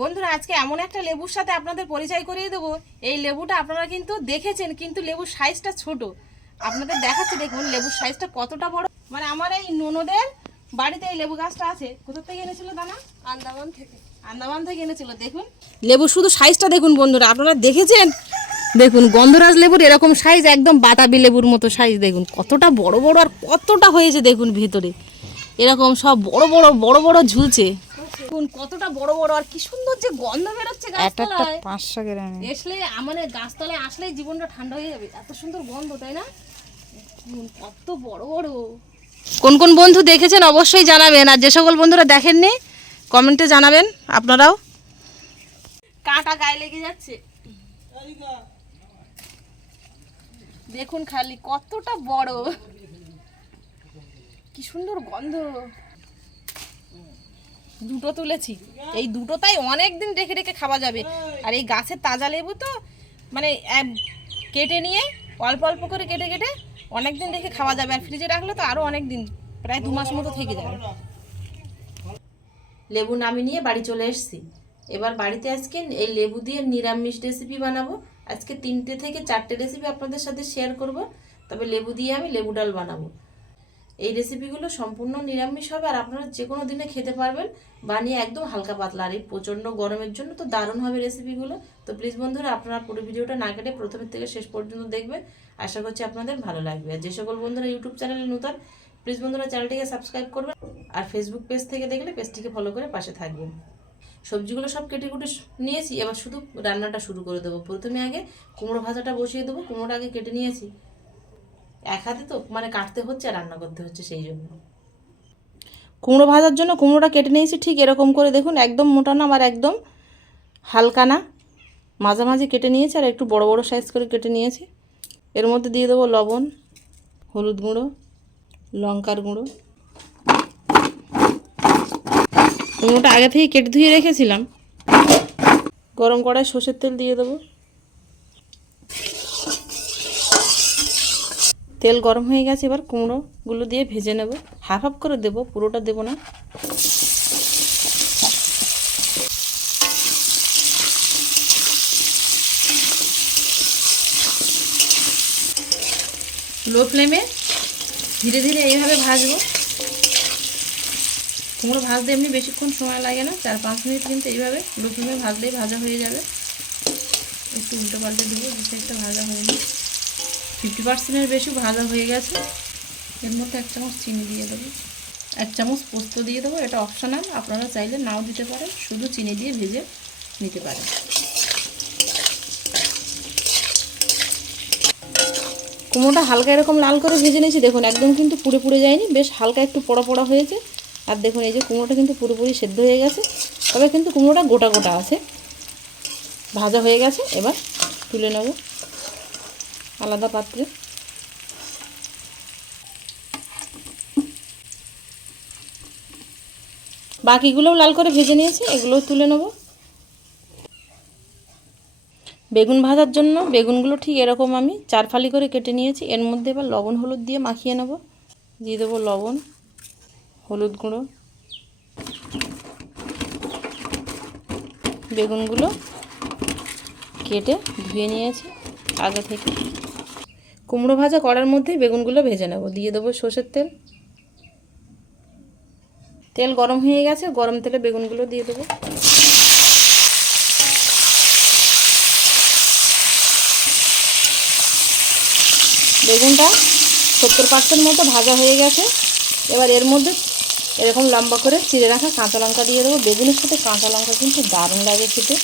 বন্ধুরা আজকে এমন একটা লেবুর সাথে আপনাদের পরিচয় করিয়ে দেবো। এই লেবুটা আপনারা কিন্তু দেখেছেন, কিন্তু লেবুর সাইজটা ছোট। আপনাদের দেখাচ্ছি, দেখুন লেবুর সাইজটা কতটা বড়। মানে আমার এই ননদের বাড়িতে এই লেবু গাছটা আছে। কোথা থেকে এনেছিল দানা? আন্দামান থেকে এনেছিল। দেখুন লেবু শুধু সাইজটা দেখুন বন্ধুরা, আপনারা দেখেছেন? দেখুন গন্ধরাজ লেবুর এরকম সাইজ, একদম বাতাবি লেবুর মতো সাইজ। দেখুন কতটা বড় বড় আর কতটা হয়েছে দেখুন ভিতরে, এরকম সব বড় বড় বড় বড় ঝুলছে। দেখুন কতটা বড় বড় আর কি সুন্দর যে গন্ধ বেরোচ্ছে গাছতলায়। 500 গ্রাম আসলে মানে গাছতলায় আসলেই জীবনটা ঠান্ডা হয়ে যাবে, এত সুন্দর গন্ধ, তাই না? কত বড় বড়। কোন কোন বন্ধু দেখেছেন অবশ্যই জানাবেন, আর যে সকল বন্ধুরা দেখেননি কমেন্টে জানাবেন আপনারাও। কাঁটা গায়ে লেগে যাচ্ছে, দেখুন খালি কতটা বড়, কি সুন্দর গন্ধ। দুটো তুলেছি, এই দুটোটাই অনেক দিন রেখে রেখে খাওয়া যাবে। আর এই গাছের তাজা লেবু তো মানে কেটে নিয়ে অল্প অল্প করে কেটে কেটে অনেক দিন রেখে খাওয়া যাবে। আর ফ্রিজে রাখলে তো আরও অনেক দিন, প্রায় 2 মাস মতো থেকে যাবে। লেবু নামিয়ে নিয়ে বাড়ি চলে এসেছি। এবার বাড়িতে আজকে এই লেবু দিয়ে নিরামিষ রেসিপি বানাবো। আজকে 3টে থেকে 4টে রেসিপি আপনাদের সাথে শেয়ার করব। তবে লেবু দিয়ে আমি লেবু ডাল বানাবো। এই রেসিপিগুলো সম্পূর্ণ নিরামিষ হবে, আর আপনারা যে কোনো দিনে খেতে পারবেন বানিয়ে, একদম হালকা পাতলা। আর এই প্রচণ্ড গরমের জন্য তো দারুণ হবে রেসিপিগুলো। তো প্লিজ বন্ধুরা আপনারা পুরো ভিডিওটা না কেটে প্রথমের থেকে শেষ পর্যন্ত দেখবেন, আশা করছি আপনাদের ভালো লাগবে। আর যে সকল বন্ধুরা ইউটিউব চ্যানেলে নতুন, প্লিজ বন্ধুরা চ্যানেলটিকে সাবস্ক্রাইব করবেন, আর ফেসবুক পেজ থেকে দেখলে পেজটিকে ফলো করে পাশে থাকবেন। সবজিগুলো সব কেটে কুটে নিয়েছি, এবার শুধু রান্নাটা শুরু করে দেবো। প্রথমে আগে কুমড়ো ভাজাটা বসিয়ে দেবো। কুমড়োটা আগে কেটে নিয়েছি, এক হাতে তো মানে কাটতে হচ্ছে আর রান্না করতে হচ্ছে, সেই জন্য। কুমড়ো ভাজার জন্য কুমড়োটা কেটে নিয়েছি ঠিক এরকম করে, দেখুন একদম মোটা না আর একদম হালকা না, মাঝামাঝি কেটে নিয়েছি। আর একটু বড় বড় সাইজ করে কেটে নিয়েছি। এর মধ্যে দিয়ে দেবো লবণ, হলুদ গুঁড়ো, লঙ্কার গুঁড়ো। কুমড়োটা আগে থেকে কেটে ধুয়ে রেখেছিলাম। গরম কড়াই সর্ষের তেল দিয়ে দেবো। তেল গরম হয়ে গেছে, এবার কুমড়োগুলো দিয়ে ভেজে নেব। হাফ হাফ করে দেবো, পুরোটা দেবো না। লো ফ্লেমে ধীরে ধীরে এইভাবে ভাজবো। কুমড়ো ভাজতে এমনি বেশিক্ষণ সময় লাগে না, 4-5 মিনিট, কিন্তু এইভাবে লো ফ্লেমে ভাজলেই ভাজা হয়ে যাবে। একটু উল্টো পাল্টে দেবো, একটা ভাজা হয়নি, 50%-এর বেশি ভাজা হয়ে গেছে। এর মধ্যে 1 চামচ চিনি দিয়ে দেবো, 1 চামচ পোস্ত দিয়ে দেবো। এটা অপশনাল, আপনারা চাইলে নাও দিতে পারেন, শুধু চিনি দিয়ে ভেজে নিতে পারেন। কুমড়োটা হালকা এরকম লাল করে ভেজে নিয়েছি, দেখুন একদম কিন্তু পুড়ে পুড়ে যায়নি, বেশ হালকা একটু পোড়া পোড়া হয়েছে। আর দেখুন এই যে কুমড়োটা কিন্তু পুরোপুরি সেদ্ধ হয়ে গেছে, তবে কিন্তু কুমড়োটা গোটা গোটা আছে। ভাজা হয়ে গেছে, এবার তুলে নেব আলাদা পাত্রে। বাকিগুলোও লাল করে ভেজে নিয়েছি, এগুলোও তুলে নেব। বেগুন ভাজার জন্য বেগুনগুলো ঠিক এরকম আমি 4 ফালি করে কেটে নিয়েছি। এর মধ্যে এবার লবণ হলুদ দিয়ে মাখিয়ে নেব। দিয়ে দেবো লবণ, হলুদ গুঁড়ো। বেগুনগুলো কেটে ধুয়ে নিয়েছি আগে থেকে। কুমড়ো ভাজা করার মধ্যেই বেগুনগুলো ভেজে নেব। দিয়ে দেবো সর্ষের তেল। তেল গরম হয়ে গেছে, গরম তেলে বেগুনগুলো দিয়ে দেবো। বেগুনটা 70% মতো ভাজা হয়ে গেছে। এবার এর মধ্যে এরকম লম্বা করে চিড়ে রাখা কাঁচা লঙ্কা দিয়ে দেবো। বেগুনের সাথে কাঁচা লঙ্কা কিন্তু দারুণ লাগে খেতে।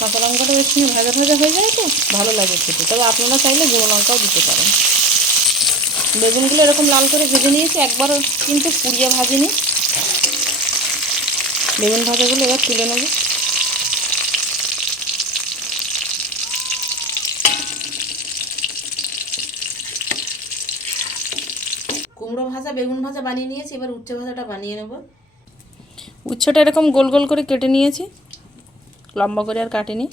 কাঁচা লঙ্কাটা এর সঙ্গে ভাজা ভাজা হয়ে যায় তো ভালো লাগে খেতে, তবে আপনারা চাইলে গুঁড়ো লঙ্কাও দিতে পারেন। বেগুনগুলো এরকম লাল করে ভেজে নিয়েছি, একবারও কিন্তু পুড়িয়ে ভাজিনি। বেগুন ভাজাগুলো এবার তুলে নেব। কুমড়ো ভাজা বেগুন ভাজা বানিয়ে নিয়েছি, এবার উচ্ছে ভাজাটা বানিয়ে নেব। উচ্ছেটা এরকম গোল গোল করে কেটে নিয়েছি, লম্বা করে আর কাটিনি।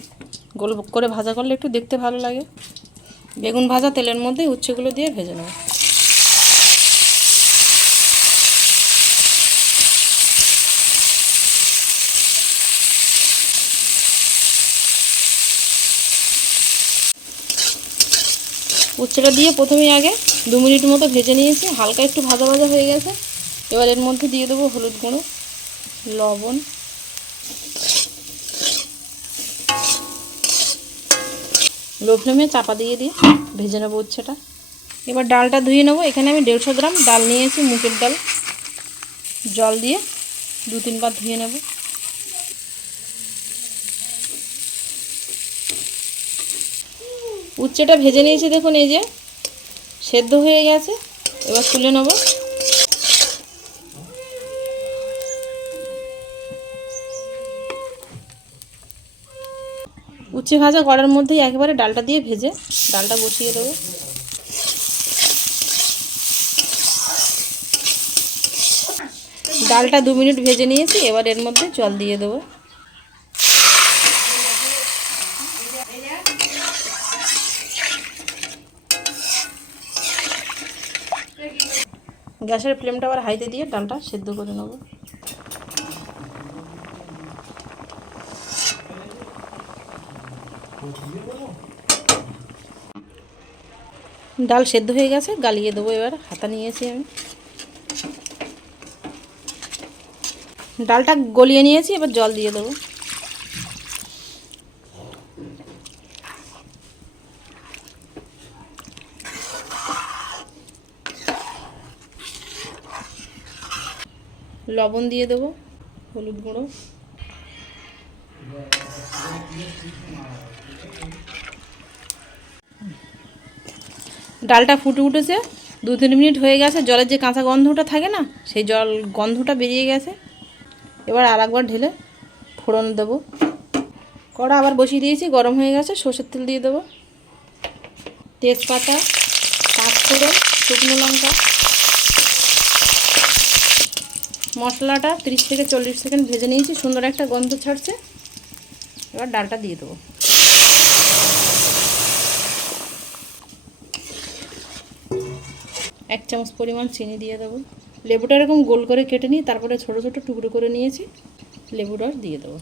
গোল করে ভাজা করলে একটু দেখতে ভালো লাগে। বেগুন ভাজা তেলের মধ্যে উচ্ছেগুলো দিয়ে ভেজে নেব। উচ্ছেটা দিয়ে প্রথমেই আগে 2 মিনিট মতো ভেজে নিয়েছি, হালকা একটু ভাজা ভাজা হয়ে গেছে। এবার এর মধ্যে দিয়ে দেবো হলুদ গুঁড়ো, লবণ, লো ফ্লেমে চাপা দিয়ে ভেজে নেবো উচ্ছেটা। এবার ডালটা ধুয়ে নেবো। এখানে আমি 150 গ্রাম ডাল নিয়েছি, মুগের ডাল। জল দিয়ে 2-3 বার ধুয়ে নেব। উচ্ছেটা ভেজে নিয়েছি, দেখুন এই যে সেদ্ধ হয়ে গেছে। এবার তুলে নেব। উচ্ছে ভাজা কড়ার মধ্যেই একেবারে ডালটা দিয়ে ভেজে ডালটা বসিয়ে দেবো। ডালটা 2 মিনিট ভেজে নিয়েছি। এবার এর মধ্যে জল দিয়ে দেবো। গ্যাসের ফ্লেমটা আবার হাইতে দিয়ে ডালটা সেদ্ধ করে নেব। ডাল সেদ্ধ হয়ে গেছে, গালিয়ে দেবো। এবার হাতা নিয়েছি আমি, ডালটা গলিয়ে নিয়েছি। এবার জল দিয়ে দেবো। লবণ দিয়ে দেবো, হলুদ গুঁড়ো, ডালটা ফুটে উঠেছে। 2-3 মিনিট হয়ে গেছে। জলের যে কাঁচা গন্ধটা থাকে না, সেই গন্ধটা বেরিয়ে গেছে। এবার আরেকবার ঢেলে ফোড়ন দেবো। কড়া আবার বসিয়ে দিয়েছি, গরম হয়ে গেছে। সরষের তেল দিয়ে দেবো, তেজপাতা, 5 ফোড়ন, শুকনো লঙ্কা। মশলাটা 30 থেকে 40 সেকেন্ড ভেজে নিয়েছি, সুন্দর একটা গন্ধ ছাড়ছে। এবার ডালটা দিয়ে দেবো। এক চামচ পরিমাণ চিনি দিয়ে দেবো। লেবুটা এরকম গোল করে কেটে নিয়ে তারপরে ছোটো ছোটো টুকরো করে নিয়েছি, লেবুটা দিয়ে দেবো।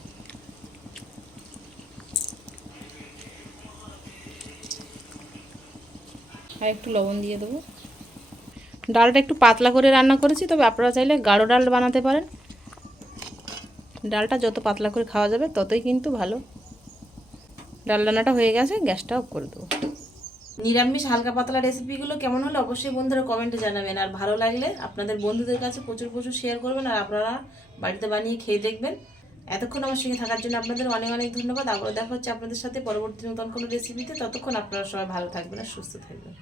আর একটু লবণ দিয়ে দেবো। ডালটা একটু পাতলা করে রান্না করেছি, তবে আপনারা চাইলে গাঢ় ডাল বানাতে পারেন। ডালটা যত পাতলা করে খাওয়া যাবে ততই কিন্তু ভালো। ডাল রান্নাটা হয়ে গেছে, গ্যাসটা অফ করে দেবো। নিরামিষ হালকা পাতলা রেসিপিগুলো কেমন হলো অবশ্যই বন্ধুরা কমেন্টে জানাবেন। আর ভালো লাগলে আপনাদের বন্ধুদের কাছে প্রচুর প্রচুর শেয়ার করবেন। আর আপনারা বাড়িতে বানিয়ে খেয়ে দেখবেন। এতক্ষণ আমার সঙ্গে থাকার জন্য আপনাদের অনেক অনেক ধন্যবাদ। আবারও দেখা হচ্ছে আপনাদের সাথে পরবর্তী নতুন কোনো রেসিপিতে। ততক্ষণ আপনারা সবাই ভালো থাকবেন আর সুস্থ থাকবেন।